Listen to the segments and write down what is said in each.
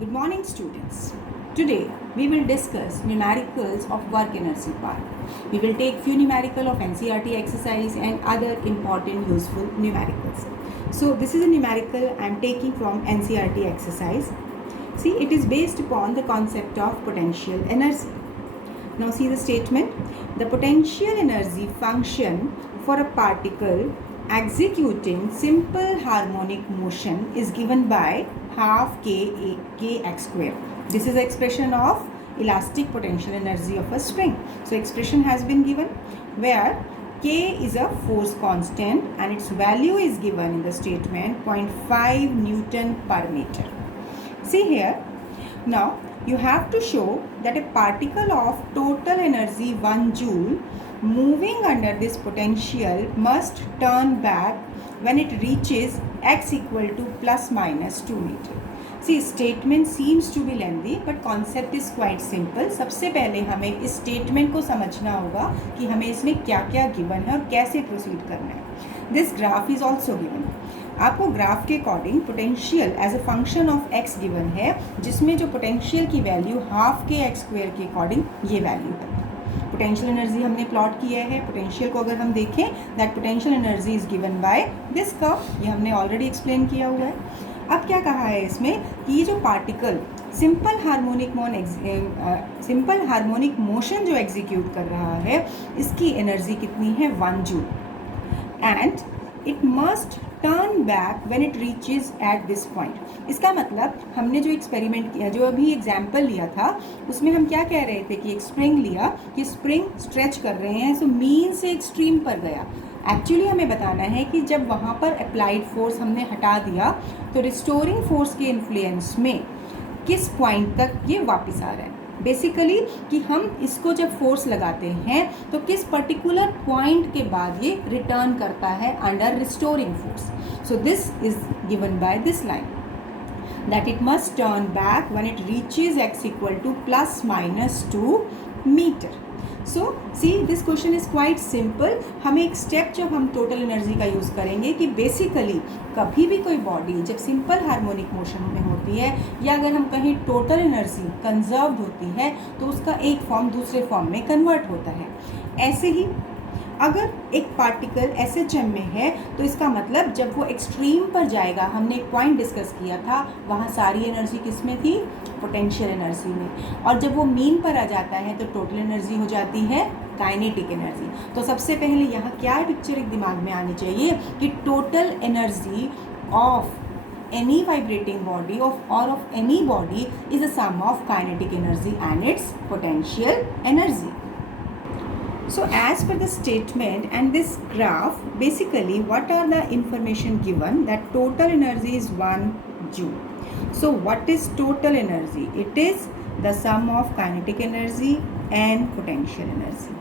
Good morning, students. Today we will discuss numericals of work energy part. We will take few numerical of NCERT exercise and other important useful numericals. So this is a numerical I am taking from NCERT exercise. See, it is based upon the concept of potential energy. Now see the statement. The potential energy function for a particle executing simple harmonic motion is given by half kx square. This is the expression of elastic potential energy of a spring. So expression has been given where k is a force constant and its value is given in the statement 0.5 Newton per meter. See here. Now you have to show that a particle of total energy 1 joule moving under this potential must turn back when it reaches x equal to plus minus 2 meter. See, statement seems to be lengthy but concept is quite simple. सबसे पहले हमें इस statement को समझना होगा कि हमें इसमें क्या क्या given है और कैसे proceed करना है. This graph is also given. आपको ग्राफ के according potential as a function of x given है जिसमें जो पोटेंशियल की वैल्यू हाफ के एक्स स्क्वायर के अकॉर्डिंग ये वैल्यू है. पोटेंशियल एनर्जी हमने प्लॉट किया है. पोटेंशियल को अगर हम देखें that potential energy is given by this curve. ये हमने ऑलरेडी एक्सप्लेन किया हुआ है. अब क्या कहा है इसमें कि ये जो पार्टिकल सिंपल हार्मोनिक मोशन जो एग्जीक्यूट कर रहा है इसकी एनर्जी कितनी है 1 joule and it must turn back when it reaches at this point. इसका मतलब हमने जो एक्सपेरिमेंट किया, जो अभी एग्जाम्पल लिया था, उसमें हम क्या कह रहे थे कि एक स्प्रिंग लिया कि स्प्रिंग स्ट्रेच कर रहे हैं सो मीन से एक्सट्रीम पर गया. एक्चुअली हमें बताना है कि जब वहाँ पर अप्लाइड फोर्स हमने हटा दिया तो रिस्टोरिंग फोर्स के इन्फ्लुएंस में किस पॉइंट तक ये वापस आ रहा है. बेसिकली कि हम इसको जब फोर्स लगाते हैं तो किस पर्टिकुलर पॉइंट के बाद ये रिटर्न करता है under restoring force. So this is given by this line that it must turn back when it reaches x equal to plus minus 2 metre. So see this question is quite simple. हमें एक step जब हम total energy का use करेंगे कि basically कभी भी कोई बॉडी जब सिंपल हार्मोनिक मोशन में होती है या अगर हम कहीं टोटल एनर्जी कंजर्व होती है तो उसका एक फॉर्म दूसरे फॉर्म में कन्वर्ट होता है. ऐसे ही अगर एक पार्टिकल SHM में है तो इसका मतलब जब वो एक्सट्रीम पर जाएगा, हमने एक पॉइंट डिस्कस किया था, वहाँ सारी एनर्जी किस में थी? पोटेंशियल एनर्जी में. और जब वो मीन पर आ जाता है तो टोटल एनर्जी हो जाती है काइनेटिक एनर्जी. तो सबसे पहले यहाँ क्या पिक्चर एक दिमाग में आनी चाहिए कि total energy of any vibrating body or of any body is a sum of kinetic energy and its potential energy. So as per the statement and this graph, basically what are the information given that total energy is 1 joule. So what is total energy? It is the sum of kinetic energy and potential energy.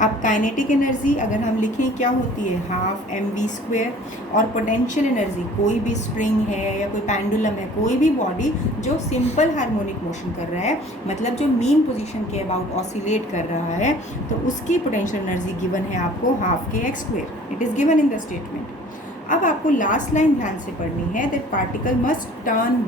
अब kinetic energy अगर हम लिखें क्या होती है half mv square. और potential energy कोई भी स्प्रिंग है या कोई पेंडुलम है, कोई भी बॉडी जो सिंपल हार्मोनिक मोशन कर रहा है, मतलब जो मीन पोजीशन के अबाउट ऑसिलेट कर रहा है, तो उसकी पोटेंशियल एनर्जी गिवन है आपको हाफ के x square. It is given in the statement. अब आपको लास्ट लाइन ध्यान से पढ़नी है that particle must turn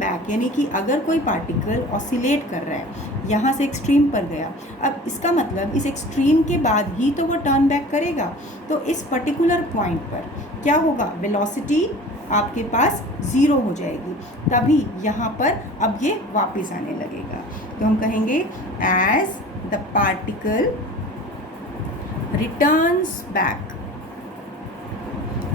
back यानी कि अगर कोई पार्टिकल ऑसिलेट कर रहा है, यहाँ से एक्सट्रीम पर गया, अब इसका मतलब इस एक्सट्रीम के बाद ही तो वो टर्न बैक करेगा. तो इस पर्टिकुलर पॉइंट पर क्या होगा? वेलोसिटी आपके पास 0 हो जाएगी, तभी यहाँ पर अब ये वापस आने लगेगा. तो हम कहेंगे as the particle returns back.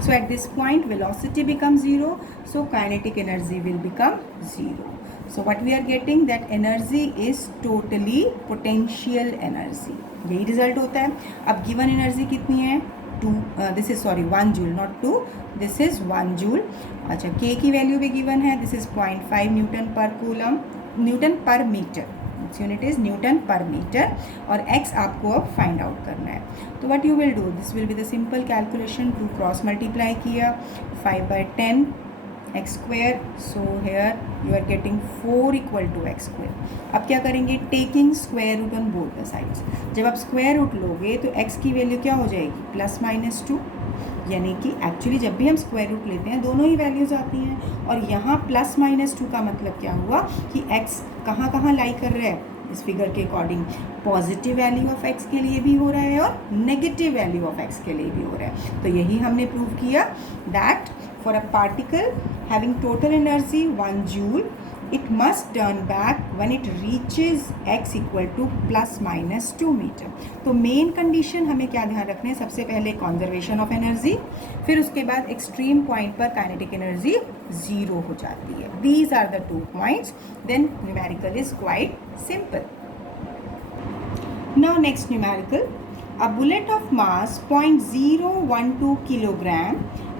So at this point velocity becomes 0, so kinetic energy will become 0. So what we are getting that energy is totally potential energy. यही रिजल्ट होता है. अब गिवन एनर्जी कितनी है? 1 joule, not 2, this is 1 joule. अच्छा, k की value भी given है, दिस इज 0.5 न्यूटन पर कूलम, न्यूटन पर मीटर. यूनिट इज न्यूटन पर मीटर और x आपको अब फाइंड आउट करना है. तो what you will do, this will be the simple calculation. 2 cross multiply किया, 5/10 x square. So here you are getting 4 equal to x square. अब क्या करेंगे? Taking square root on both the sides. जब आप square root लोगे तो x की value क्या हो जाएगी? Plus minus 2. यानी कि एक्चुअली जब भी हम स्क्वायर रूट लेते हैं दोनों ही वैल्यूज़ आती हैं, और यहाँ +-2 का मतलब क्या हुआ कि x कहाँ कहाँ लाई कर रहा है इस फिगर के according, positive value of x के लिए भी हो रहा है और नेगेटिव वैल्यू ऑफ x के लिए भी हो रहा है। तो यही हमने प्रूव किया that for a particle having total energy 1 joule it must turn back when it reaches x equal to +-2 metre. तो मेन कंडीशन हमें क्या ध्यान रखना है, सबसे पहले कंजर्वेशन ऑफ एनर्जी, फिर उसके बाद एक्सट्रीम पॉइंट पर काइनेटिक एनर्जी 0 हो जाती है। These are the 2 points, then numerical is quite simple. Now next numerical, a bullet of mass 0.012 kilogram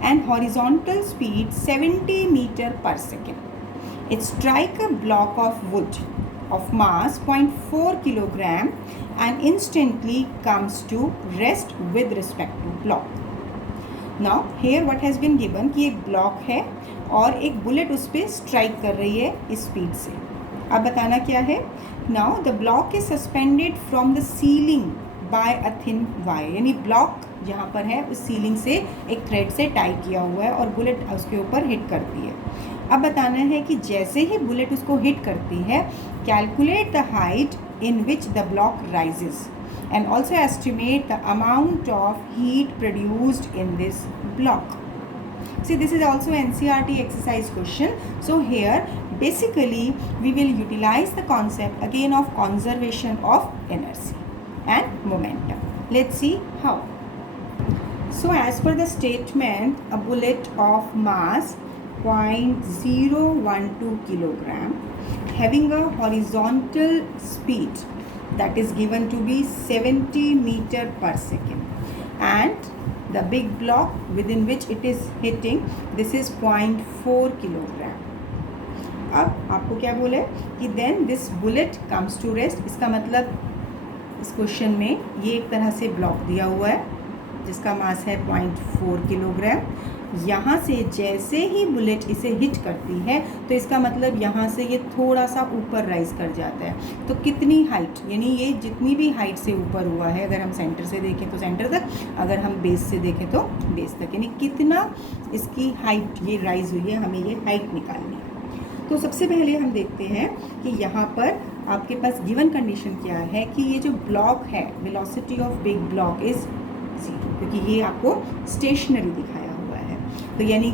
and horizontal speed 70 meter per second. It strike a block of wood of mass 0.4 kilogram and instantly comes to rest with respect to block. Now here what has been given कि एक block है और एक bullet उस पर strike कर रही है इस स्पीड से। अब बताना क्या है। Now the block is suspended from the ceiling by a thin wire, यानी ब्लॉक जहाँ पर है उस सीलिंग से एक थ्रेड से टाई किया हुआ है और बुलेट उसके ऊपर हिट करती है। अब बताना है कि जैसे ही बुलेट उसको हिट करती है, calculate the height in which the block rises and also estimate the amount of heat produced in this block. See, this is also NCERT exercise question. So here basically we will utilize the concept again of conservation of energy and momentum. Let's see how. So as per the statement, a bullet of mass 0.012 kilogram having a horizontal speed that is given to be 70 meter per second, and the big block within which it is hitting, this is 0.4 kilogram. अब आपको क्या बोले कि then this bullet comes to rest। इसका मतलब इस question में ये एक तरह से ब्लॉक दिया हुआ है जिसका मास है 0.4 किलोग्राम। यहाँ से जैसे ही बुलेट इसे हिट करती है तो इसका मतलब यहाँ से ये थोड़ा सा ऊपर राइज कर जाता है। तो कितनी हाइट, यानी ये जितनी भी हाइट से ऊपर हुआ है, अगर हम सेंटर से देखें तो सेंटर तक, अगर हम बेस से देखें तो बेस तक, यानी कितना इसकी हाइट ये राइज हुई है, हमें ये हाइट निकालनी है। तो सबसे पहले हम देखते हैं कि यहाँ पर आपके पास गिवन कंडीशन क्या है कि ये जो ब्लॉक है, velocity of big block is 0, क्योंकि ये आपको स्टेशनरी दिखाया हुआ है। तो यानी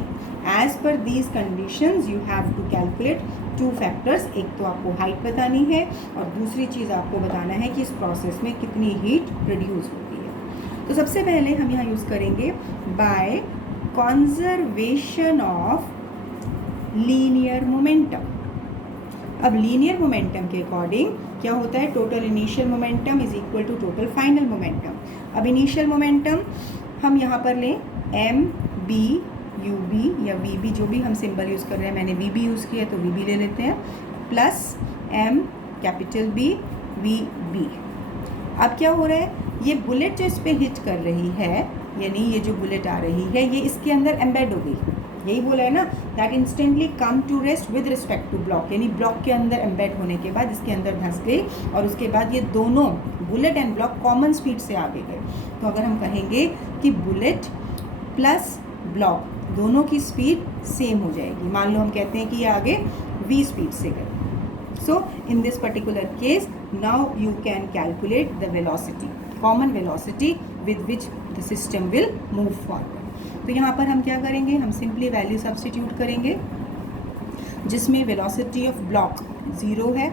एज पर these conditions you have to calculate 2 factors. एक तो आपको हाइट बतानी है और दूसरी चीज़ आपको बताना है कि इस प्रोसेस में कितनी हीट प्रोड्यूस होती है। तो सबसे पहले हम यहाँ यूज़ करेंगे by conservation of linear momentum. अब लीनियर मोमेंटम के अकॉर्डिंग क्या होता है, total initial momentum is equal to total final momentum. अब इनिशियल मोमेंटम हम यहाँ पर लें एम बी यू बी या वी बी, जो भी हम सिंबल यूज़ कर रहे हैं, मैंने वी बी यूज़ किया तो वी बी ले लेते हैं, plus m capital B v b. अब क्या हो रहा है, ये बुलेट जो इस पर हिट कर रही है, यानी ये जो बुलेट आ रही है ये इसके अंदर एम्बेड हो गई। यही बोला है ना, that instantly come to rest with respect to block, यानी ब्लॉक के अंदर एम्बेड होने के बाद इसके अंदर धंस गई और उसके बाद ये दोनों bullet and block common speed से आगे गए। तो अगर हम कहेंगे कि बुलेट प्लस ब्लॉक दोनों की स्पीड सेम हो जाएगी, मान लो हम कहते हैं कि ये आगे v स्पीड से गए। So in this particular case now you can calculate the velocity, common velocity with which the system will move forward. तो यहाँ पर हम क्या करेंगे, हम सिंपली वैल्यू सब्स्टिट्यूट करेंगे जिसमें वेलोसिटी ऑफ ब्लॉक 0 है।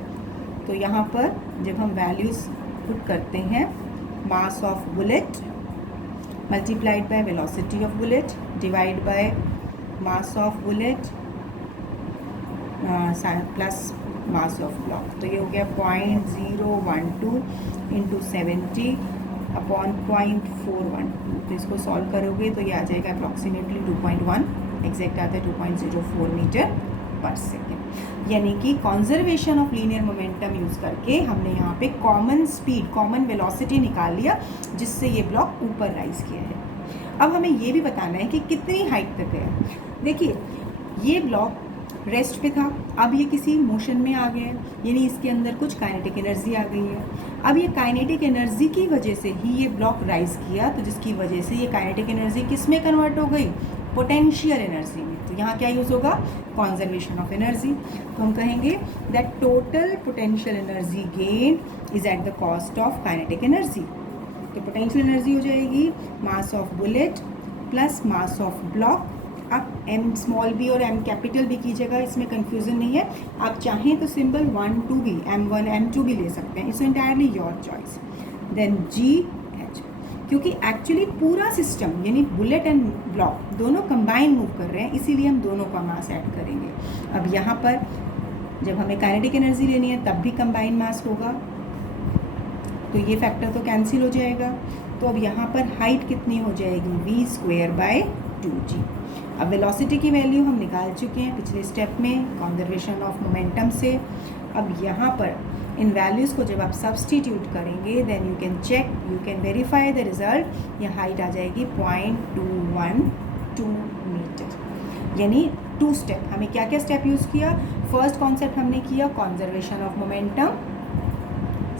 तो यहाँ पर जब हम वैल्यूज़ पुट करते हैं, मास of bullet multiplied by velocity of bullet divide by mass of bullet plus mass of block, तो ये हो गया 0.012 इंटू 70 अपॉन 0.412। तो इसको सॉल्व करोगे तो ये आ जाएगा अप्रॉक्सीमेटली 2.1, एग्जैक्ट आता है 2.04 मीटर पर सेकेंड। यानी कि conservation of linear momentum use करके हमने यहाँ पे कॉमन स्पीड, कॉमन वेलोसिटी निकाल लिया जिससे ये ब्लॉक ऊपर राइज किया है। अब हमें ये भी बताना है कि कितनी हाइट तक है। देखिए ये ब्लॉक रेस्ट पे था, अब ये किसी मोशन में आ गया है, यानी इसके अंदर कुछ काइनेटिक एनर्जी आ गई है। अब ये काइनेटिक एनर्जी की वजह से ही ये ब्लॉक राइज किया, तो जिसकी वजह से ये काइनेटिक एनर्जी किस में कन्वर्ट हो गई, पोटेंशियल एनर्जी में। तो यहाँ क्या यूज़ होगा, कॉन्जर्वेशन ऑफ एनर्जी। तो हम कहेंगे that total potential energy gain is at the cost of kinetic energy. तो पोटेंशियल एनर्जी हो जाएगी मास of bullet plus mass of block. आप एम स्मॉल बी और एम कैपिटल भी कीजिएगा, इसमें कंफ्यूजन नहीं है। आप चाहें तो सिंबल 1 2 भी, M1 M2 भी ले सकते हैं, it's entirely your choice. Then g h, क्योंकि एक्चुअली पूरा सिस्टम यानी बुलेट एंड ब्लॉक दोनों कंबाइन मूव कर रहे हैं, इसीलिए हम दोनों का मास ऐड करेंगे। अब यहाँ पर जब हमें काइनेटिक एनर्जी लेनी है तब भी कंबाइन मास होगा, तो ये फैक्टर तो कैंसिल हो जाएगा। तो अब यहाँ पर हाइट कितनी हो जाएगी, v² / 2g। अब वेलोसिटी की वैल्यू हम निकाल चुके हैं पिछले स्टेप में कंजर्वेशन ऑफ मोमेंटम से। अब यहाँ पर इन वैल्यूज़ को जब आप सब्सटीट्यूट करेंगे then you can check, you can verify the result. यह हाइट आ जाएगी 0.212 मीटर। यानी 2 स्टेप, हमें क्या क्या स्टेप यूज़ किया, फर्स्ट कॉन्सेप्ट हमने किया कॉन्जर्वेशन ऑफ मोमेंटम,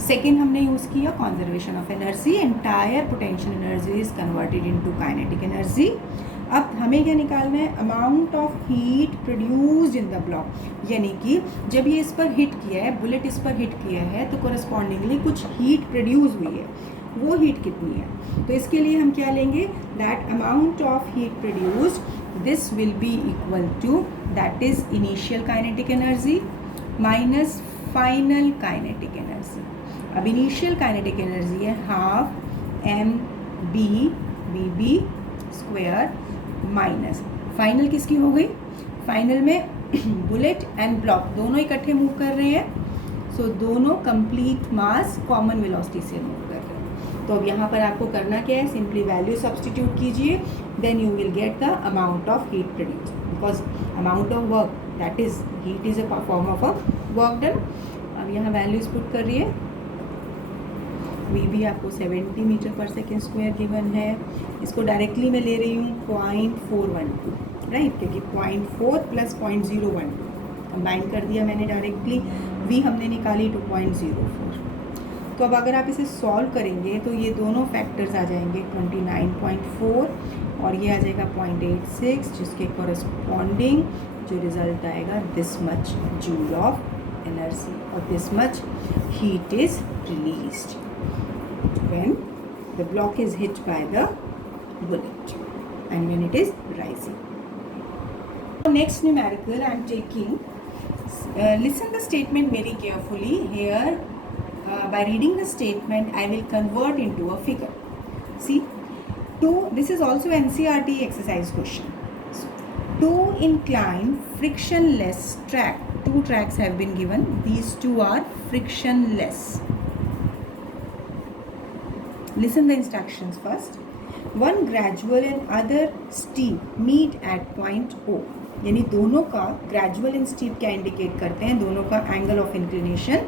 सेकेंड हमने यूज़ किया conservation of energy, entire potential energy is converted into kinetic energy. अब हमें क्या निकालना है, amount of heat produced in the block. यानी कि जब ये इस पर हिट किया है, बुलेट इस पर हिट किया है, तो कोरस्पॉन्डिंगली कुछ हीट प्रोड्यूस हुई है, वो हीट कितनी है। तो इसके लिए हम क्या लेंगे, that amount of heat produced this will be equal to that is initial kinetic energy minus final kinetic energy. अब इनिशियल काइनेटिक एनर्जी है हाफ mb/b² माइनस फाइनल किसकी हो गई, फाइनल में बुलेट एंड ब्लॉक दोनों इकट्ठे मूव कर रहे हैं, सो दोनों कंप्लीट मास कॉमन वेलोसिटी से मूव कर रहे हैं। तो अब यहाँ पर आपको करना क्या है, सिंपली वैल्यू सब्सटीट्यूट कीजिए, then you will get the amount of heat produce, because amount of work that is heat is a form of a work done. अब यहाँ वैल्यूज पुट करिए, वी भी आपको 70 मीटर पर सेकेंड स्क्वायर गिवन है, इसको directly मैं ले रही हूँ 0.412, राइट, क्योंकि 0.4 + 0.012 कंबाइन कर दिया मैंने डायरेक्टली, वी हमने निकाली 2.04। तो अब अगर आप इसे सॉल्व करेंगे तो ये दोनों फैक्टर्स आ जाएंगे 29.4 और ये आ जाएगा 0.86, जिसके कॉरस्पॉन्डिंग जो रिजल्ट आएगा this much joule of energy और this much heat is released when the block is hit by the bullet and when it is rising. Next numerical I am taking, listen the statement very carefully here. By reading the statement I will convert into a figure. See, this is also NCERT exercise question. To incline frictionless track, 2 tracks have been given, these 2 are frictionless. Listen the instructions first. One gradual and other steep meet at point O. यानी दोनों का gradual and steep क्या indicate करते हैं, दोनों का angle of inclination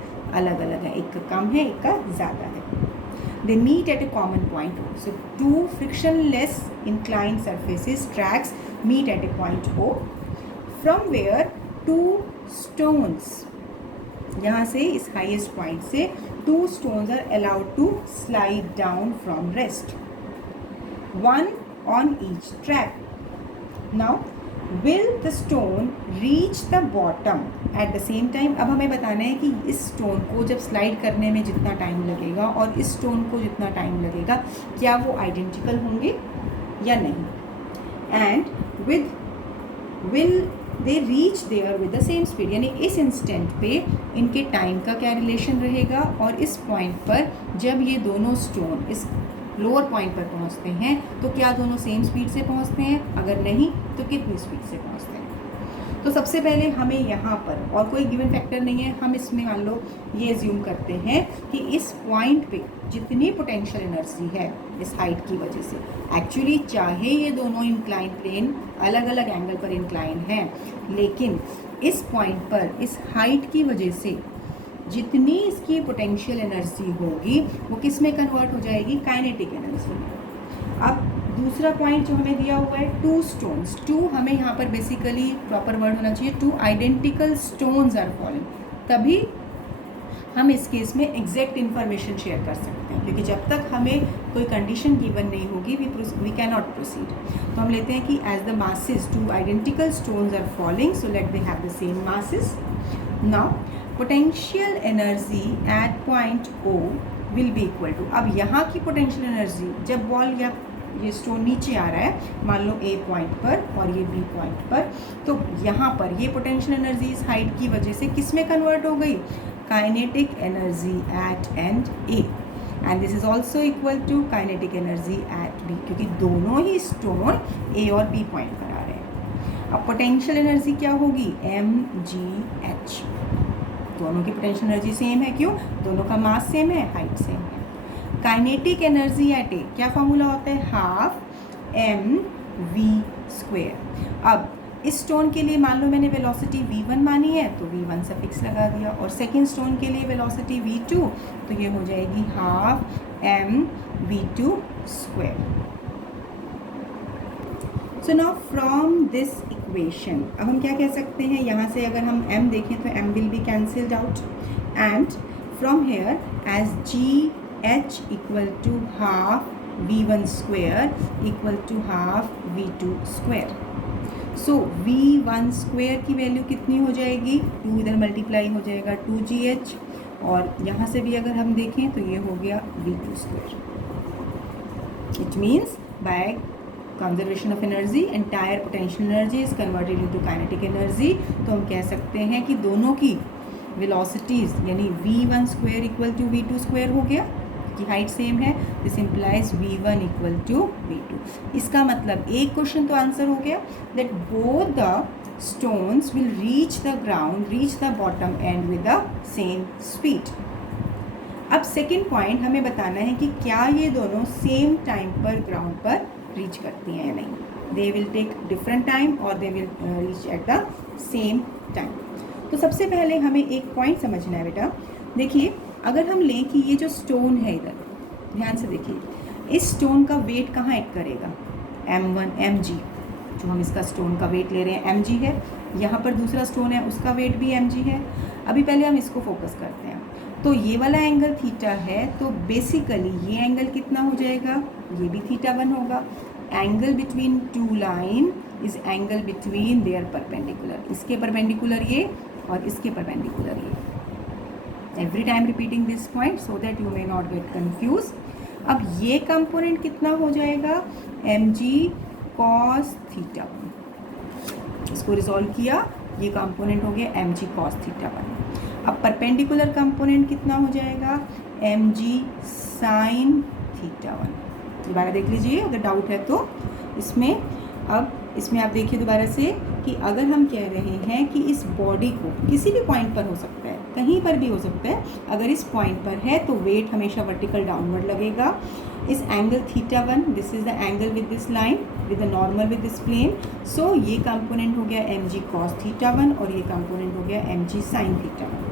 अलग अलग है, एक का कम है एक का ज़्यादा है। They meet at a common point O. So 2 frictionless inclined surfaces tracks meet at a point O, from where 2 stones, यहाँ से इस हाईएस्ट पॉइंट से 2 stones are allowed to slide down from rest, 1 on each track. Now, will the stone reach the bottom at the same time? अब हमें बताना है कि इस स्टोन को जब स्लाइड करने में जितना टाइम लगेगा और इस स्टोन को जितना टाइम लगेगा, क्या वो आइडेंटिकल होंगे या नहीं, and will they reach there with the same speed, यानी इस इंस्टेंट पे इनके टाइम का क्या रिलेशन रहेगा, और इस पॉइंट पर जब ये दोनों स्टोन इस लोअर पॉइंट पर पहुंचते हैं तो क्या दोनों सेम स्पीड से पहुंचते हैं, अगर नहीं तो कितनी स्पीड से पहुंचते हैं। तो सबसे पहले हमें यहाँ पर, और कोई गिवन फैक्टर नहीं है, हम इसमें मान लो ये एज्यूम करते हैं कि इस पॉइंट पे जितनी पोटेंशियल एनर्जी है इस हाइट की वजह से, एक्चुअली चाहे ये दोनों इंक्लाइन प्लेन अलग अलग एंगल पर इंक्लाइन है, लेकिन इस पॉइंट पर इस हाइट की वजह से जितनी इसकी पोटेंशियल एनर्जी होगी वो किस में कन्वर्ट हो जाएगी, काइनेटिक एनर्जी में। अब दूसरा पॉइंट जो हमें दिया हुआ है 2 स्टोन्स, 2 हमें यहाँ पर बेसिकली प्रॉपर वर्ड होना चाहिए, 2 आइडेंटिकल स्टोन्स आर फॉलिंग, तभी हम इस केस में एग्जैक्ट इन्फॉर्मेशन शेयर कर सकते हैं, क्योंकि जब तक हमें कोई कंडीशन गिवन नहीं होगी वी कैन नॉट प्रोसीड। तो हम लेते हैं कि as the masses two identical stones are falling, so let they have the same masses. Now potential energy at point O will be equal to, अब यहाँ की पोटेंशियल एनर्जी जब ball या ये स्टोन नीचे आ रहा है, मान लो A पॉइंट पर और ये B पॉइंट पर, तो यहाँ पर ये पोटेंशियल एनर्जी इस हाइट की वजह से किस में कन्वर्ट हो गई, kinetic energy at end A, and this is also equal to kinetic energy at B, क्योंकि दोनों ही स्टोन A और B पॉइंट पर आ रहे हैं। अब पोटेंशियल एनर्जी क्या होगी, mgh, दोनों की पोटेंशियल एनर्जी सेम है, क्यों, दोनों का मास सेम है, हाइट सेम है। काइनेटिक एनर्जी एट ए क्या फॉर्मूला होता है, हाफ mv²। अब इस स्टोन के लिए मान लो मैंने वेलोसिटी v1 मानी है, तो v1 सफिक्स लगा दिया, और सेकेंड स्टोन के लिए वेलोसिटी v2, तो ये हो जाएगी half mv²। So now from this equation अब हम क्या कह सकते हैं, यहाँ से अगर हम m देखें तो m will be cancelled out, and from here as gh equal to half v1² equal to half v2²। So v1² की वैल्यू कितनी हो जाएगी, 2 इधर मल्टीप्लाई हो जाएगा 2gh, और यहाँ से भी अगर हम देखें तो ये हो गया v2²। It means by conservation of energy entire potential energy is converted into kinetic energy. तो हम कह सकते हैं कि दोनों की वेलोसिटीज़ यानी v1² इक्वल टू v2² हो गया, की हाइट सेम है, this implies v1 equal to v2। इसका मतलब एक क्वेश्चन तो आंसर हो गया that both the stones will reach the ground, reach the bottom and with the same speed. अब सेकेंड पॉइंट हमें बताना है कि क्या ये दोनों सेम टाइम पर ग्राउंड पर रीच करती हैं या नहीं, they will take different time और they will reach at the same time. तो सबसे पहले हमें एक पॉइंट समझना है बेटा, देखिए अगर हम लें कि ये जो स्टोन है इधर, ध्यान से देखिए, इस स्टोन का वेट कहाँ एक्ट करेगा, m1 mg, जो हम इसका स्टोन का वेट ले रहे हैं mg है, यहाँ पर दूसरा स्टोन है उसका वेट भी mg है। अभी पहले हम इसको फोकस करते हैं, तो ये वाला एंगल थीटा है, तो बेसिकली ये एंगल कितना हो जाएगा, ये भी θ1 होगा। Angle between two line is angle between their perpendicular, इसके परपेंडिकुलर ये और इसके परपेंडिकुलर ये। Every time repeating this point so that you may not get confuse. अब ये कंपोनेंट कितना हो जाएगा, mg cos θ1, इसको रिजॉल्व किया, ये कंपोनेंट हो गया mg cos θ1। अब परपेंडिकुलर कंपोनेंट कितना हो जाएगा, mg sin θ1। दोबारा देख लीजिए अगर डाउट है तो इसमें। अब इसमें आप देखिए दोबारा से कि अगर हम कह रहे हैं कि इस बॉडी को किसी भी पॉइंट पर हो सकता है, कहीं पर भी हो सकता है, अगर इस पॉइंट पर है तो वेट हमेशा वर्टिकल डाउनवर्ड लगेगा। इस angle θ1, this is the angle with this line with the normal with this plane, so ये कंपोनेंट हो गया mg cos θ1 और ये कंपोनेंट हो गया mg sin θ1।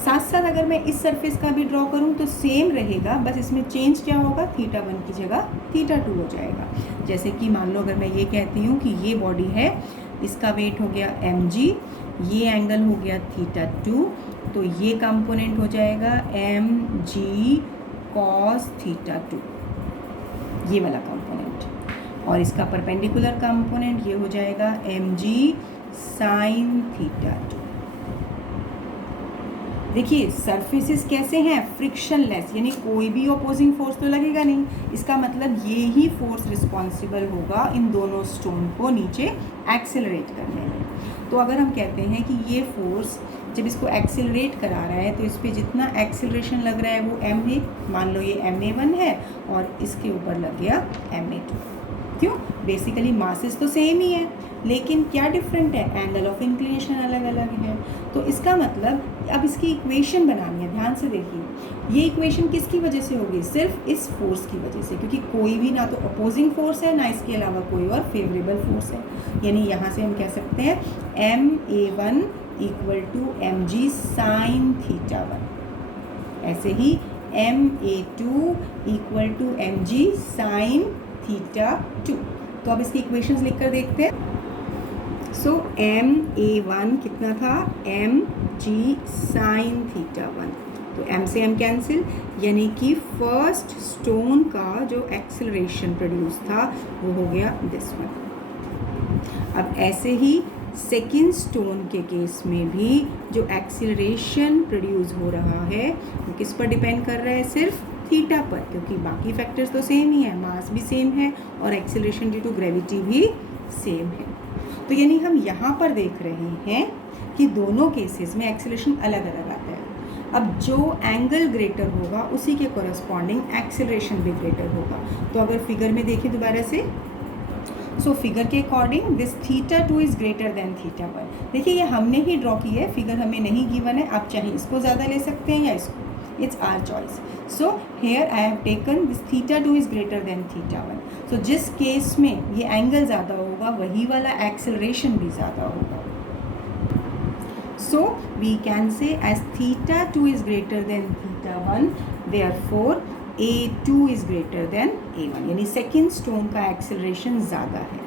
साथ साथ अगर मैं इस सरफेस का भी ड्रॉ करूं तो सेम रहेगा, बस इसमें चेंज क्या होगा, θ1 की जगह θ2 हो जाएगा। जैसे कि मान लो अगर मैं ये कहती हूँ कि ये बॉडी है, इसका वेट हो गया mg, ये एंगल हो गया θ2, तो ये कंपोनेंट हो जाएगा mg cos θ2, ये वाला कंपोनेंट, और इसका परपेंडिकुलर कंपोनेंट ये हो जाएगा mg sin θ2। देखिए सरफेसेस कैसे हैं, फ्रिक्शनलेस, यानी कोई भी अपोजिंग फोर्स तो लगेगा नहीं, इसका मतलब ये ही फोर्स रिस्पॉन्सिबल होगा इन दोनों स्टोन को नीचे एक्सेलरेट करने में। तो अगर हम कहते हैं कि ये फोर्स जब इसको एक्सेलरेट करा रहा है तो इस पर जितना एक्सेलरेशन लग रहा है वो m है, मान लो ये ma1 है और इसके ऊपर लग गया ma2। क्यों, बेसिकली मासेस तो सेम ही है, लेकिन क्या डिफरेंट है, एंगल ऑफ इंक्लिनेशन अलग अलग है। तो इसका मतलब अब इसकी इक्वेशन बनानी है, ध्यान से देखिए, ये इक्वेशन किसकी वजह से होगी, सिर्फ इस फोर्स की वजह से, क्योंकि कोई भी ना तो अपोजिंग फोर्स है ना इसके अलावा कोई और फेवरेबल फोर्स है। यानी यहाँ से हम कह सकते हैं ma1 equal to mg sin θ1, ऐसे ही ma2 equal to mg sin θ2। तो अब इसकी इक्वेशंस लिखकर देखते हैं। सो ma1 कितना था, mg sin थीटा 1, तो m से m कैंसिल, यानी कि फर्स्ट स्टोन का जो एक्सेलरेशन प्रोड्यूस था वो हो गया दिस वन। अब ऐसे ही सेकेंड स्टोन के केस में भी जो एक्सेलरेशन प्रोड्यूस हो रहा है वो किस पर डिपेंड कर रहा है, सिर्फ थीटा पर, क्योंकि बाकी फैक्टर्स तो सेम ही है, मास भी सेम है और एक्सेलरेशन ड्यू टू ग्रेविटी भी सेम है। तो यानी हम यहाँ पर देख रहे हैं कि दोनों केसेस में एक्सेलरेशन अलग अलग आता है। अब जो एंगल ग्रेटर होगा उसी के कोरस्पॉन्डिंग एक्सेलरेशन भी ग्रेटर होगा। तो अगर फिगर में देखें दोबारा से, सो फिगर के according this theta 2 is greater than theta 1। देखिए ये हमने ही ड्रॉ की है, फिगर हमें नहीं गिवन है, आप चाहे इसको ज़्यादा ले सकते हैं या इसको, it's our choice. So here I have taken this theta 2 is greater than theta 1. So जिस केस में ये एंगल ज़्यादा होगा वही वाला एक्सेलरेशन भी ज़्यादा होगा। So we can say as theta 2 is greater than theta 1, therefore a2 is greater than a1, यानी सेकेंड स्टोन का एक्सेलरेशन ज़्यादा है।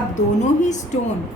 अब दोनों ही स्टोन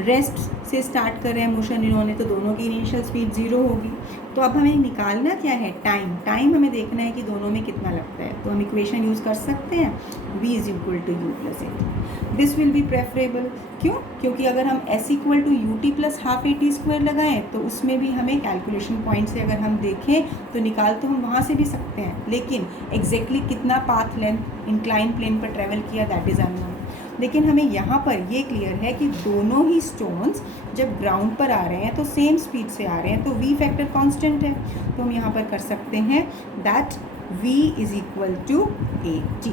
रेस्ट से स्टार्ट कर रहे हैं मोशन इन्होंने, तो दोनों की इनिशियल स्पीड 0 होगी। तो अब हमें निकालना क्या है, टाइम हमें देखना है कि दोनों में कितना लगता है। तो हम इक्वेशन यूज़ कर सकते हैं v is equal to u plus a. This will be preferable, क्यों, क्योंकि अगर हम s equal to u t plus half a t square लगाएं तो उसमें भी हमें कैलकुलेशन पॉइंट से अगर हम देखें तो निकाल तो हम वहाँ से भी सकते हैं, लेकिन एग्जैक्टली कितना पाथ लेंथ इंक्लाइन प्लेन पर ट्रेवल किया दैट इज़ अननोन। लेकिन हमें यहाँ पर ये क्लियर है कि दोनों ही स्टोन्स जब ग्राउंड पर आ रहे हैं तो सेम स्पीड से आ रहे हैं, तो v फैक्टर कांस्टेंट है। तो हम यहाँ पर कर सकते हैं that v is equal to at।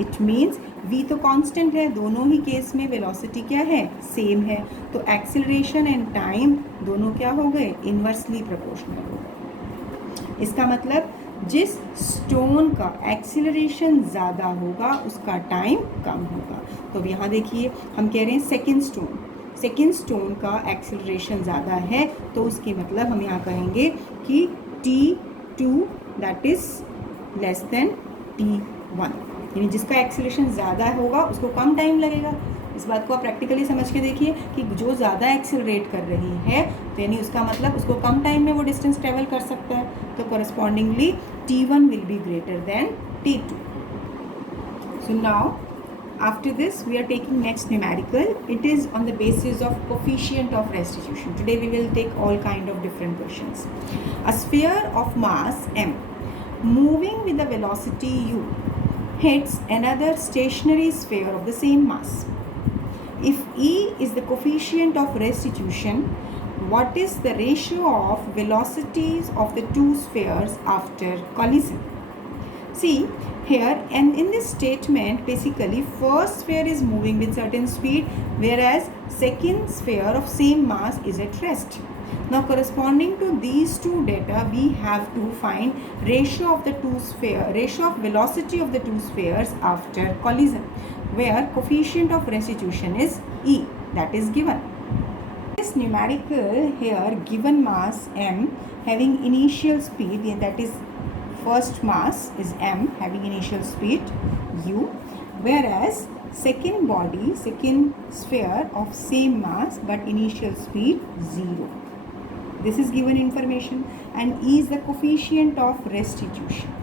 It means v तो कांस्टेंट है, दोनों ही केस में वेलोसिटी क्या है, सेम है, तो एक्सेलरेशन एंड टाइम दोनों क्या हो गए, इन्वर्सली प्रोपोर्शनल हो गए। इसका मतलब जिस स्टोन का एक्सीलरेशन ज़्यादा होगा उसका टाइम कम होगा। तो अब यहाँ देखिए हम कह रहे हैं सेकेंड स्टोन का एक्सीलरेशन ज़्यादा है, तो उसकी मतलब हम यहाँ कहेंगे कि T2 that is less than T1, यानी जिसका एक्सीलरेशन ज़्यादा होगा उसको कम टाइम लगेगा। इस बात को आप प्रैक्टिकली समझ के देखिए कि जो ज़्यादा एक्सेलरेट कर रही है तो यानी उसका मतलब उसको कम टाइम में वो डिस्टेंस ट्रेवल कर सकता है, तो correspondingly T1 will be greater than T2। So now after this we are taking next numerical. It is on the basis of coefficient of restitution. Today we will take all kind of different questions. A sphere of mass m moving with the velocity u hits another stationary sphere of the same mass. If E is the coefficient of restitution, what is the ratio of velocities of the two spheres after collision? See here, and in this statement basically first sphere is moving with certain speed whereas second sphere of same mass is at rest. Now corresponding to these two data we have to find ratio of velocity of the two spheres after collision, where coefficient of restitution is E, that is given. This numerical here given mass m having initial speed, that is first mass is m having initial speed u, whereas second sphere of same mass but initial speed 0. This is given information, and E is the coefficient of restitution.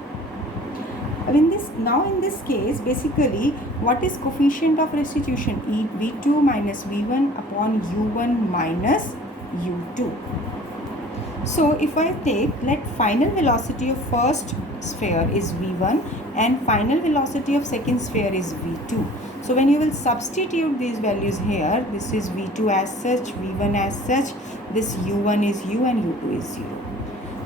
In this case basically what is coefficient of restitution? E v2 minus v1 upon u1 minus u2. So if I take, let final velocity of first sphere is v1 and final velocity of second sphere is v2. So when you will substitute these values here, this is v2 as such, v1 as such, this u1 is u and u2 is 0.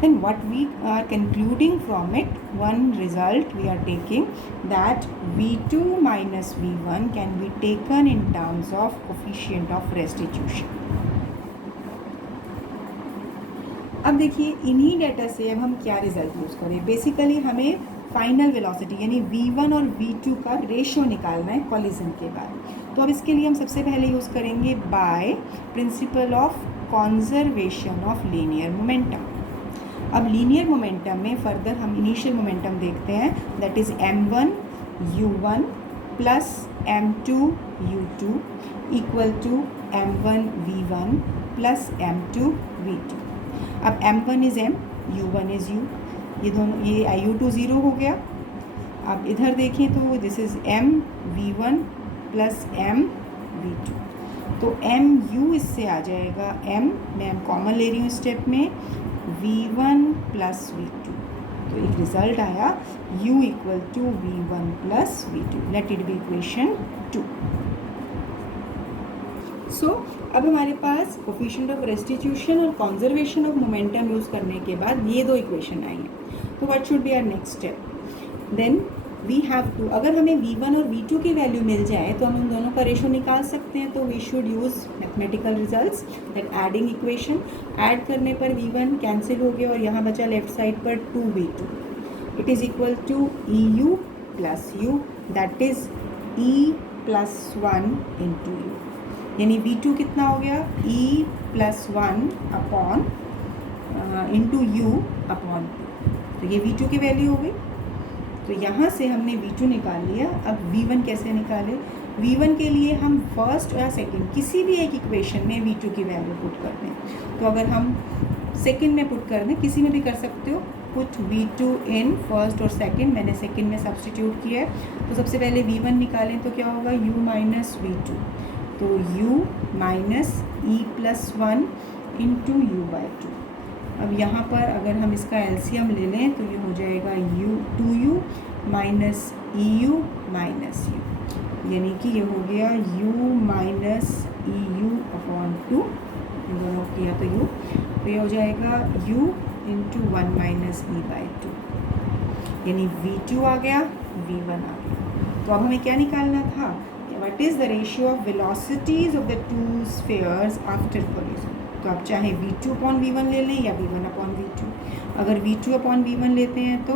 Then what we are concluding from it, one result we are taking that v2 minus v1 can be taken in terms of coefficient of restitution. अब देखिए इन्हीं data से अब हम क्या result use करें। Basically हमें final velocity यानी v1 और v2 का रेशियो निकालना है कॉलिजन के बाद। तो अब इसके लिए हम सबसे पहले यूज़ करेंगे by principle of conservation of linear momentum. अब लीनियर मोमेंटम में फर्दर हम इनिशियल मोमेंटम देखते हैं, that is m1 u1 plus m2 u2 equal to m1 v1 plus m2 v2. अब m1 is m, u1 is u, ये दोनों, ये u2 zero हो गया. अब इधर देखें तो this is m v1 plus m v2. तो m u इससे आ जाएगा m, मैं m कॉमन ले रही हूँ स्टेप में, v1 प्लस v2. तो एक रिजल्ट आया u equal to v1 plus v2. Let it be equation 2. So अब हमारे पास कोफिशिएंट ऑफ रेस्टिट्यूशन और कंजर्वेशन ऑफ मोमेंटम यूज़ करने के बाद ये दो इक्वेशन आई हैं. तो what should be our next step? Then we have to, अगर हमें v1 और v2 की वैल्यू मिल जाए तो हम उन दोनों का रेशो निकाल सकते हैं. तो we should use mathematical results, that adding equation. Add करने पर v1 कैंसिल हो गया और यहाँ बचा लेफ्ट साइड पर 2v2. It is equal to eu plus u, that is e plus 1 into u. यानी v2 कितना हो गया? e plus 1 upon into u upon 2. तो ये v2 की वैल्यू हो गई. तो यहाँ से हमने v2 निकाल लिया. अब v1 कैसे निकालें? v1 के लिए हम फर्स्ट या सेकंड किसी भी एक इक्वेशन में v2 की वैल्यू पुट कर दें. तो अगर हम सेकंड में पुट कर दें, किसी में भी कर सकते हो, पुट v2 इन फर्स्ट और सेकंड. मैंने सेकंड में सब्स्टिट्यूट किया है. तो सबसे पहले v1 निकालें तो क्या होगा? u minus v2. तो u minus e plus 1 into you by 2. अब यहाँ पर अगर हम इसका एलसीएम ले लें तो ये हो जाएगा u 2u minus eu minus u, यानी कि ये हो गया u माइनस eu अपॉन 2. इन दोनों किया तो u, तो ये हो जाएगा u into 1 minus e by 2. यानी v2 आ गया, v1 आ गया. तो अब हमें क्या निकालना था? What is the ratio of velocities of the two spheres after collision. तो आप चाहे v2 अपॉन v1 ले लें या v1 अपॉन v2. अगर v2 अपॉन v1 लेते हैं तो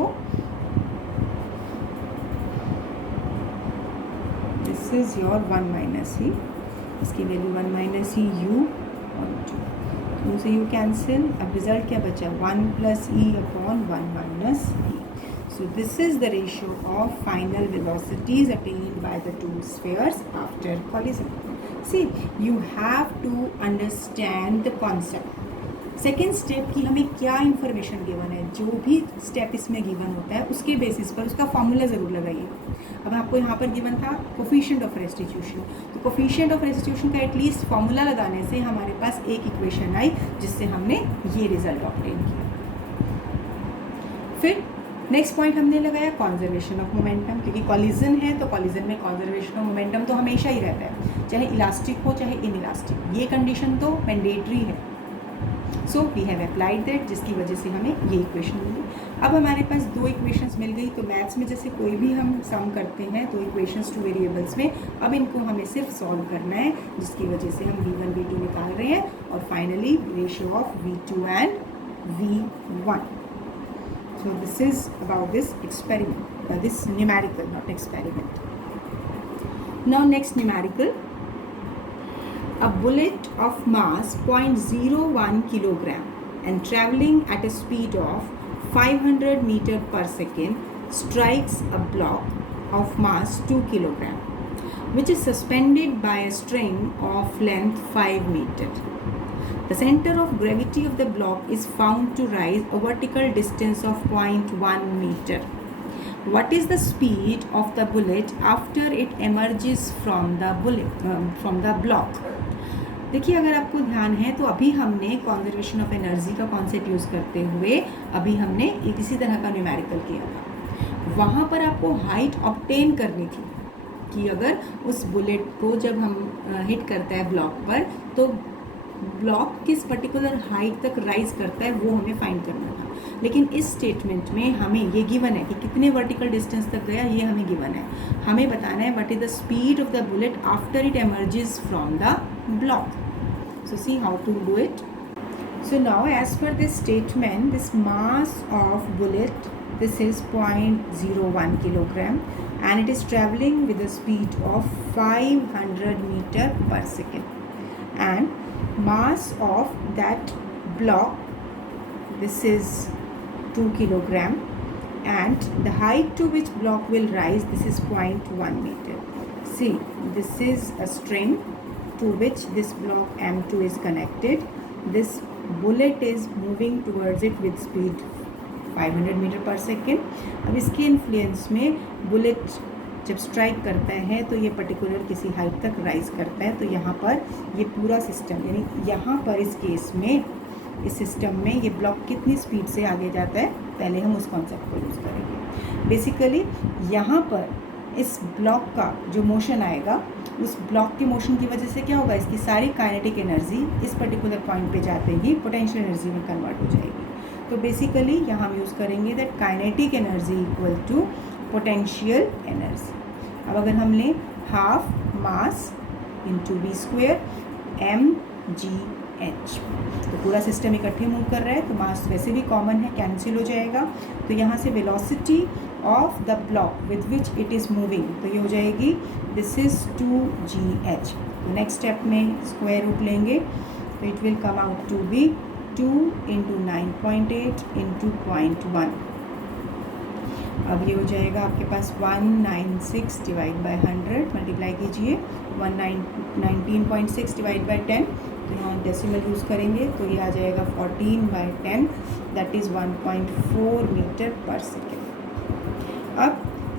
दिस इज़ योर 1 माइनस ई, इसकी वैल्यू 1 माइनस ई u और 2. तो से u कैंसिल. अब रिजल्ट क्या बचा? 1 plus E upon 1 minus E. So this is the ratio of final velocities attained by the two spheres after collision. See, you have to understand the concept. Second step की हमें क्या information given है, जो भी step इसमें given होता है उसके बेसिस पर उसका फॉर्मूला ज़रूर लगाइए. अब आपको यहाँ पर गिवन था कोफिशिएंट ऑफ रेस्टिट्यूशन. तो कोफिशिएंट ऑफ रेस्टिट्यूशन का एटलीस्ट फॉर्मूला लगाने से हमारे पास एक इक्वेशन आई जिससे हमने ये रिजल्ट ऑब्टेन किया. फिर नेक्स्ट पॉइंट हमने लगाया कॉन्जर्वेशन ऑफ मोमेंटम, क्योंकि कॉलिजन है तो कॉलिजन में कॉन्जर्वेशन ऑफ मोमेंटम तो हमेशा ही रहता है, चाहे इलास्टिक हो चाहे इन इलास्टिक. ये कंडीशन तो मैंडेटरी है. So we have applied that, जिसकी वजह से हमें ये इक्वेशन मिली. अब हमारे पास दो इक्वेशंस मिल गई. तो मैथ्स में जैसे कोई भी हम सम करते हैं तो इक्वेशंस टू वेरिएबल्स में, अब इनको हमें सिर्फ सॉल्व करना है, जिसकी वजह से हम v1 v2 निकाल रहे हैं और finally ratio of v2 and v1. So this is about this experiment, this numerical, not experiment. Now next numerical. A bullet of mass 0.01 kilogram and traveling at a speed of 500 meter per second strikes a block of mass 2 kilogram, which is suspended by a string of length 5 meter. The center of gravity of the block is found to rise a vertical distance of 0.1 meter. What is the speed of the bullet after it emerges from the block? देखिए, अगर आपको ध्यान है तो अभी हमने conservation of energy का concept use करते हुए अभी हमने इसी तरह का न्यूमेरिकल किया था. वहाँ पर आपको हाइट ऑब्टेन करनी थी कि अगर उस बुलेट को जब हम हिट करता है ब्लॉक पर तो ब्लॉक किस पर्टिकुलर हाइट तक राइज करता है वो हमें फाइंड करना था. लेकिन इस स्टेटमेंट में हमें ये गिवन है कि कितने वर्टिकल डिस्टेंस तक गया, ये हमें गिवन है. हमें बताना है what is the speed of the bullet after it emerges from the block. So see how to do it. So now as per this statement, this mass of bullet, this is 0.01 kilogram and it is traveling with a speed of 500 meter per second, and mass of that block, this is 2 kilogram, and the height to which block will rise, this is 0.1 meter. See, this is a string to which this block M2 is connected. This bullet is moving towards it with speed 500 metre पर second. अब इसके influence में bullet जब strike करता है तो ये particular किसी हाइट तक राइज करता है। तो यहाँ पर ये पूरा सिस्टम, यानी यहाँ पर इस केस में, इस सिस्टम में ये ब्लॉक कितनी स्पीड से आगे जाता है, पहले हम उस कॉन्सेप्ट को यूज़ करेंगे। बेसिकली यहाँ पर इस ब्लॉक का जो मोशन आएगा, उस ब्लॉक के मोशन की वजह से क्या होगा, इसकी सारी काइनेटिक एनर्जी इस पर्टिकुलर पॉइंट पे जाते ही पोटेंशियल एनर्जी में कन्वर्ट हो जाएगी। तो बेसिकली यहाँ हम यूज़ करेंगे that kinetic energy equal to potential energy. अब अगर हम लें half mass into v square mgh, तो पूरा सिस्टम इकट्ठे मूव कर रहा है तो मास वैसे भी कॉमन है, कैंसिल हो जाएगा। तो यहाँ से velocity of the block with which it is moving, तो ये हो जाएगी दिस इज़ 2gh। तो नेक्स्ट स्टेप में स्क्वायर रूट लेंगे तो it will come out to be 2 × 9.8 × 0.1। अब ये हो जाएगा आपके पास 196 डिवाइड बाय 100, मल्टीप्लाई कीजिए 19.6 डिवाइड बाय 10, तो यहाँ डेसिमल यूज़ करेंगे तो ये आ जाएगा 14/10, दैट इज़ 1.4 मीटर पर सेकेंड। अब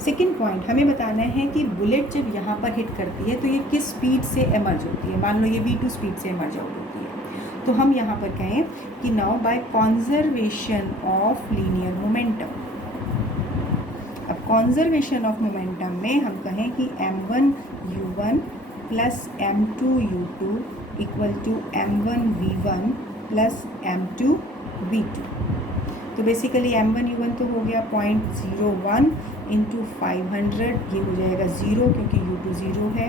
सेकेंड पॉइंट हमें बताना है कि बुलेट जब यहाँ पर हिट करती है तो ये किस स्पीड से एमर्ज होती है। मान लो ये v2 स्पीड से एमर्ज आउट होती है, तो हम यहाँ पर कहें कि now by conservation of linear momentum. अब कॉन्जर्वेशन ऑफ मोमेंटम में हम कहें कि m1u1 plus m2u2 equal to m1v1 plus m2v2। तो बेसिकली m1u1 तो हो गया 0.01 इंटू 500, ये हो जाएगा 0 क्योंकि u2 0 है।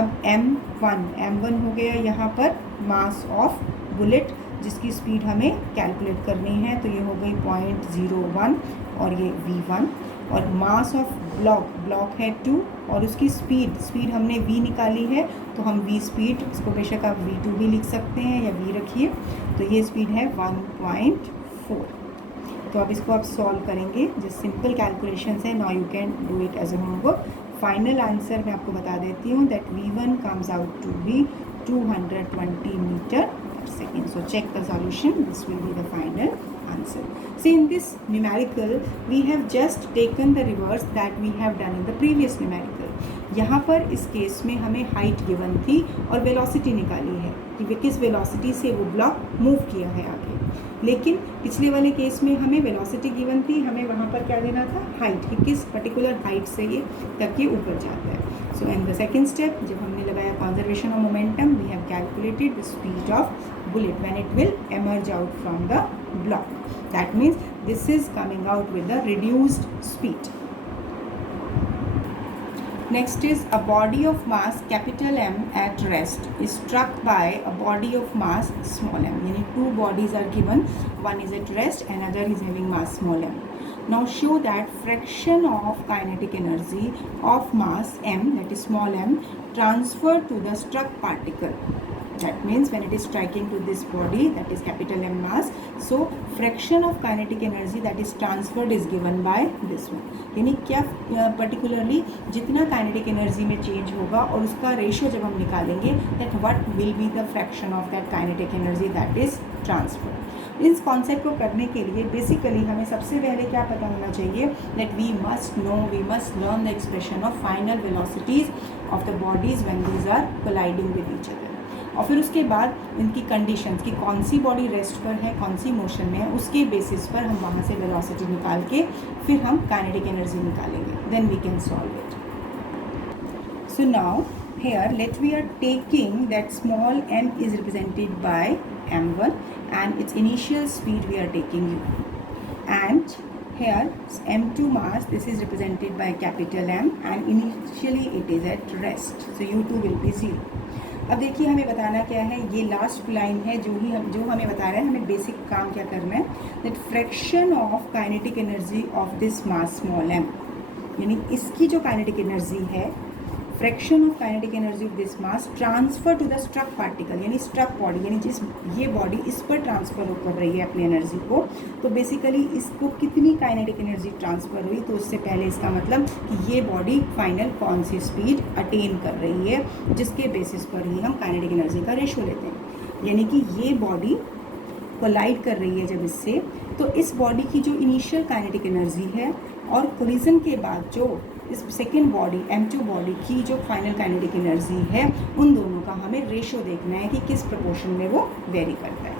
अब m1 हो गया यहाँ पर मास ऑफ बुलेट जिसकी स्पीड हमें कैलकुलेट करनी है, तो ये हो गई 0.01 और ये v1। और मास ऑफ ब्लॉक है 2 और उसकी स्पीड हमने v निकाली है, तो हम v स्पीड, इसको बेशक आप v2 भी लिख सकते हैं या v रखिए, तो ये स्पीड है 1.4। तो अब इसको आप सॉल्व करेंगे, जो सिंपल कैलकुलेशंस है, now you can do it as a homework. Final answer मैं आपको बता देती हूँ that v1 comes out to be 220 metre per second. So check the solution, this will be the final answer. See, in this numerical we have just taken the reverse that we have done in the previous numerical. यहाँ पर इस case में हमें height given थी और velocity निकाली है कि किस वेलोसिटी से वो ब्लॉक मूव किया है आगे। लेकिन पिछले वाले केस में हमें वेलोसिटी गिवन थी, हमें वहाँ पर क्या देना था, हाइट, कि किस पर्टिकुलर हाइट से ये तक ये ऊपर जाता है। So in the second step जब हमने लगाया conservation of momentum, we have calculated the speed of bullet when it will emerge out from the block. That means this is coming out with the reduced speed. Next is a body of mass capital M at rest is struck by a body of mass small m. Yani two bodies are given, one is at rest, another is having mass small m. Now show that fraction of kinetic energy of mass m, that is small m, transferred to the struck particle. That means when it is striking to this body, that is capital M mass, so fraction of kinetic energy that is transferred is given by this one. यानी क्या particularly जितना kinetic energy में change होगा और उसका ratio जब हम निकालेंगे, that what will be the fraction of that kinetic energy that is transferred. इस कॉन्सेप्ट को करने के लिए बेसिकली हमें सबसे पहले क्या पता होना चाहिए, that we must learn the expression of final velocities of the bodies when these are colliding with each other. और फिर उसके बाद इनकी कंडीशंस कि कौन सी बॉडी रेस्ट पर है, कौन सी मोशन में है, उसके बेसिस पर हम वहाँ से वेलोसिटी निकाल के फिर हम काइनेटिक एनर्जी निकालेंगे, then we can solve it. So now here let we are taking that small m is represented by m1 and its initial speed we are taking u, and here m2 mass, this is represented by capital M and initially it is at rest, so u2 will be 0. अब देखिए हमें बताना क्या है, ये last line है जो हमें बता रहा है हमें बेसिक काम क्या करना है, that fraction of kinetic energy of this mass small m, यानी इसकी जो काइनेटिक एनर्जी है fraction of kinetic energy of this mass transfer to the struck particle, यानी स्ट्रक बॉडी, यानी जिस ये बॉडी इस पर ट्रांसफर कर रही है अपनी एनर्जी को, तो बेसिकली इसको कितनी काइनेटिक एनर्जी ट्रांसफर हुई, तो उससे पहले इसका मतलब कि ये बॉडी फाइनल कौन सी स्पीड अटेन कर रही है, जिसके बेसिस पर ही हम काइनेटिक एनर्जी का रेशो लेते हैं। यानी कि ये बॉडी कोलाइड कर रही है जब इससे, तो इस बॉडी की जो इनिशियल काइनेटिक एनर्जी है और कोलिजन के बाद जो इस सेकेंड बॉडी M2 बॉडी की जो फाइनल काइनेटिक एनर्जी है, उन दोनों का हमें रेशो देखना है कि किस प्रपोर्शन में वो वेरी करता है।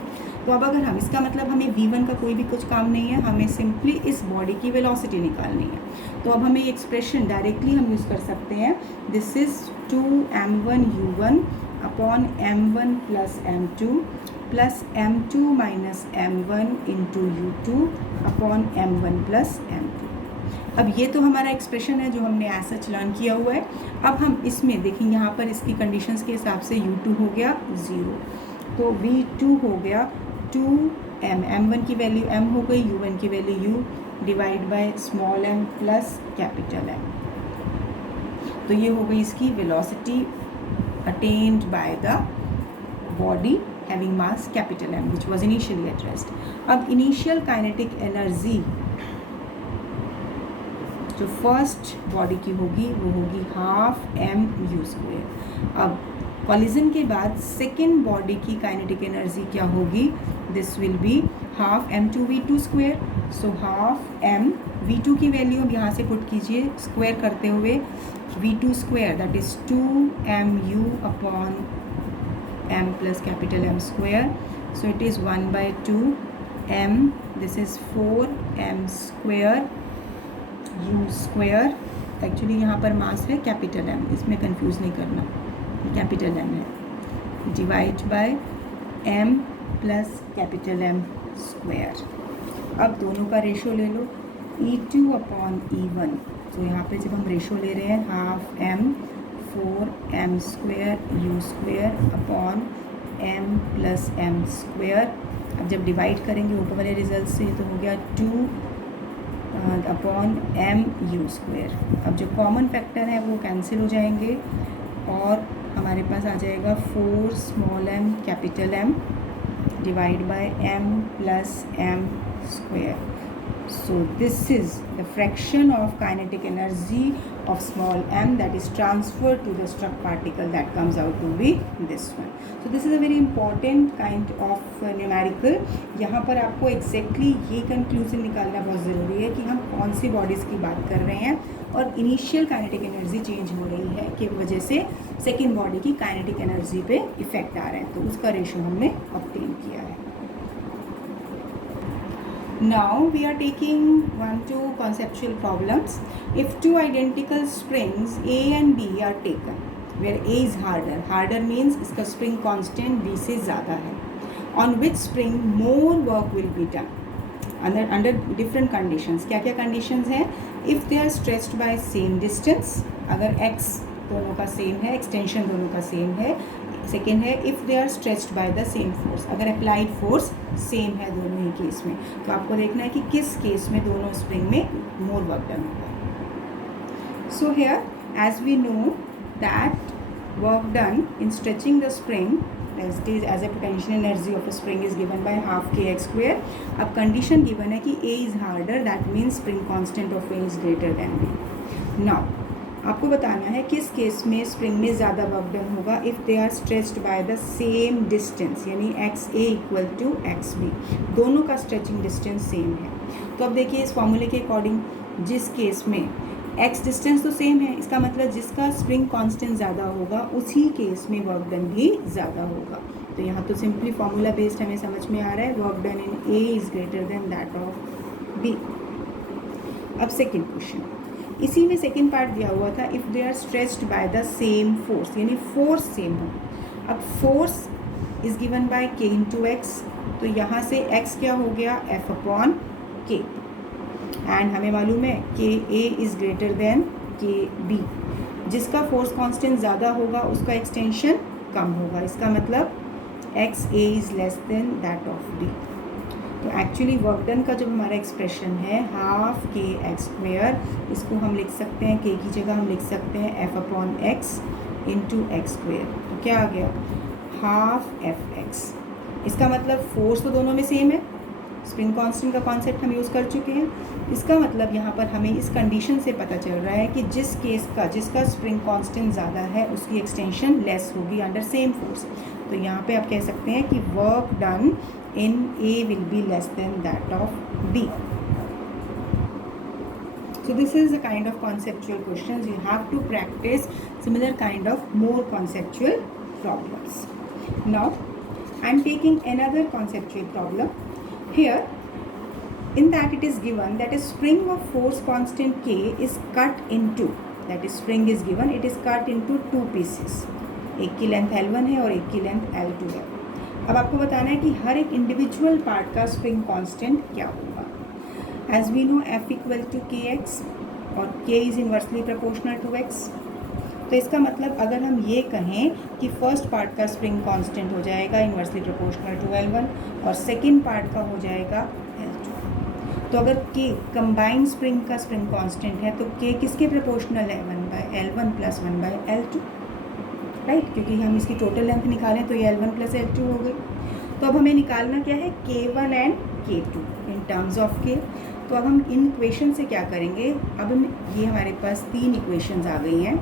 तो अब अगर हम इसका मतलब हमें V1 का कोई भी कुछ काम नहीं है, हमें सिंपली इस बॉडी की वेलोसिटी निकालनी है। तो अब हमें ये एक्सप्रेशन डायरेक्टली हम यूज़ कर सकते हैं, this is 2m1u1 upon m1 plus m2 plus m2 minus m1 into u2 upon m1 plus m2। अब ये तो हमारा एक्सप्रेशन है जो हमने एज सच लर्न किया हुआ है। अब हम इसमें देखें, यहाँ पर इसकी कंडीशंस के हिसाब से u2 हो गया 0, तो v2 हो गया 2m, m1 की वैल्यू m हो गई, u1 की value u divide by small m plus capital M। तो ये हो गई इसकी velocity attend by the body having mass capital M which was initially at rest. अब इनिशियल काइनेटिक एनर्जी जो फर्स्ट बॉडी की होगी वो होगी हाफ m(u²). अब कॉलिजन के बाद सेकेंड बॉडी की काइनेटिक एनर्जी क्या होगी, this will be half m2v2²। So half m v2 की वैल्यू अब यहाँ से पुट कीजिए स्क्वायर करते हुए, v2² that is 2mu upon m plus capital M²। So it is 1/2m, this is 4m², u²। Actually यहाँ पर मास है कैपिटल M, इसमें कंफ्यूज नहीं करना, कैपिटल M है, divide by m plus capital M²। अब दोनों का रेशो ले लो, E2 अपॉन E1। तो यहाँ पे जब हम रेशो ले रहे हैं half m 4m² u² upon m plus m²। अब जब डिवाइड करेंगे ऊपर वाले रिजल्ट से तो हो गया 2 अपॉन m(u²). अब जो कॉमन फैक्टर है वो कैंसिल हो जाएंगे और हमारे पास आ जाएगा 4 small m capital M divide by m plus m²। So this is the fraction of kinetic energy of small m that is transferred to the struck particle, that comes out to be this one. So this is a very important kind of numerical. यहाँ पर आपको exactly ये conclusion निकालना बहुत ज़रूरी है कि हम कौन सी bodies की बात कर रहे हैं और initial kinetic energy change हो रही है कि वजह से second body की kinetic energy पे effect आ रहे हैं, तो उसका ratio हमने obtain किया है। Now we are taking 1-2 conceptual problems. If two identical springs A and B are taken, where A is harder means इसका spring constant B से ज़्यादा है, on which spring more work will be done under different conditions। क्या क्या conditions हैं? If they are stretched by same distance, अगर x दोनों का same है, extension दोनों का same है। सेकेंड है if they are stretched by the same force, अगर अप्लाइड फोर्स सेम है दोनों ही केस में, तो आपको देखना है कि किस केस में दोनों स्प्रिंग में मोर वर्क डन होगा। So here as we know that work done in stretching the spring as a potential energy of a spring is given by half kx²। अब कंडीशन गिवन है कि A is harder, that means spring constant of A is greater than B। Now आपको बताना है किस case में spring में ज़्यादा वर्क डन होगा, if they are stretched by the same distance, यानी XA इक्वल टू XB, दोनों का स्ट्रेचिंग डिस्टेंस सेम है। तो अब देखिए इस फॉर्मूले के अकॉर्डिंग जिस केस में x डिस्टेंस तो सेम है, इसका मतलब जिसका स्प्रिंग कांस्टेंट ज़्यादा होगा उसी केस में वर्क डन भी ज़्यादा होगा। तो यहाँ तो सिंपली फार्मूला बेस्ड हमें समझ में आ रहा है, work done in A is greater than that of B। अब सेकेंड क्वेश्चन, इसी में सेकेंड पार्ट दिया हुआ था, if they are stretched by the same force, यानी फोर्स सेम हो। अब force is given by k into x, तो यहाँ से x क्या हो गया F अपॉन k, एंड हमें मालूम है कि A इज़ ग्रेटर देन के बी, जिसका फोर्स कांस्टेंट ज़्यादा होगा उसका एक्सटेंशन कम होगा, इसका मतलब x A is less than that of B। तो एक्चुअली वर्क डन का जो हमारा एक्सप्रेशन है हाफ के एक्स स्क्वेयर, इसको हम लिख सकते हैं के की जगह हम लिख सकते हैं F upon x into x square. तो क्या आ गया हाफ एफ एक्स। इसका मतलब फोर्स तो दोनों में सेम है, स्प्रिंग कांस्टेंट का कॉन्सेप्ट हम यूज़ कर चुके हैं। इसका मतलब यहाँ पर हमें इस कंडीशन से पता चल रहा है कि जिसका स्प्रिंग कांस्टेंट ज़्यादा है उसकी एक्सटेंशन लेस होगी अंडर सेम फोर्स। तो यहाँ पे आप कह सकते हैं कि work done in a will be less than that of b. So this is the kind of conceptual questions you have to practice similar kind of more conceptual problems. Now I am taking another conceptual problem. Here in that it is given that a spring of force constant K is cut into, that is spring is given, it is cut into two pieces. एक की length L1 है और एक की length L2 है। अब आपको बताना है कि हर एक इंडिविजुअल पार्ट का स्प्रिंग कांस्टेंट क्या होगा। As we know F equal to k x और K is inversely proportional to x। तो इसका मतलब अगर हम ये कहें कि फर्स्ट पार्ट का स्प्रिंग कांस्टेंट हो जाएगा इनवर्सली प्रोपोर्शनल टू L1 और सेकेंड पार्ट का हो जाएगा L2। तो अगर K कंबाइंड स्प्रिंग का स्प्रिंग कांस्टेंट है तो K किसके प्रोपोर्शनल है 1/L1 प्लस 1/L2, राइट, क्योंकि हम इसकी टोटल लेंथ निकालें तो ये L1 प्लस L2 हो गई। तो अब हमें निकालना क्या है K1 and K2 in terms of K। तो अब हम इन इक्वेशन से क्या करेंगे, अब ये हमारे पास 3 इक्वेशंस आ गई हैं।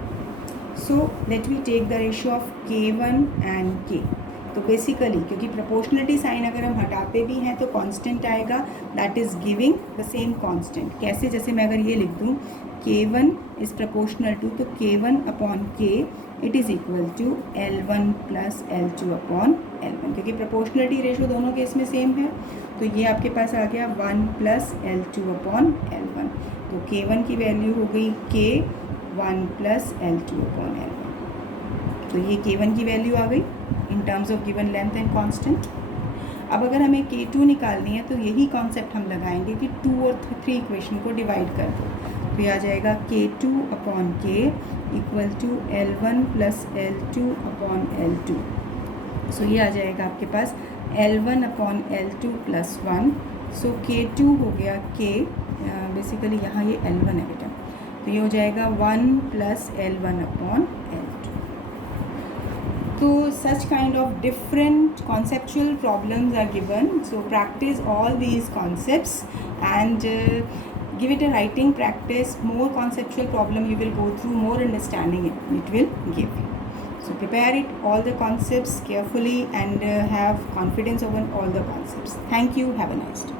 So let we take the ratio of K1 and K। तो बेसिकली क्योंकि प्रोपोर्शनलिटी साइन अगर हम हटाते भी हैं तो कांस्टेंट आएगा, that is giving the same constant. कैसे, जैसे मैं अगर ये लिख दूँ K1 इज़ प्रोपोर्शनल टू, तो K1 upon K it is equal to L1 plus L2 upon L1, क्योंकि प्रोपोर्शनलिटी रेशियो दोनों केस में सेम है। तो ये आपके पास आ गया 1 प्लस L2 अपॉन L1। तो K1 की वैल्यू हो गई K1 plus L2 upon L1। तो ये K1 की वैल्यू आ गई in terms of given length and constant. अब अगर हमें K2 निकालनी है तो यही कॉन्सेप्ट हम लगाएंगे कि 2 और 3 इक्वेशन को डिवाइड कर दो। तो ये आ जाएगा K2 upon K equal to L1 plus L2 upon L2। So ये आ जाएगा आपके पास L1 अपॉन L2 प्लस 1। सो K2 हो गया K, बेसिकली यहाँ ये L1 है बेटा, तो ये हो जाएगा 1 प्लस L1 अपॉन L2। तो such kind of different conceptual problems are given, so practice all these concepts and give it a writing practice. More conceptual problem you will go through, more understanding it will give you. So prepare it all the concepts carefully and have confidence over all the concepts. Thank you. Have a nice day.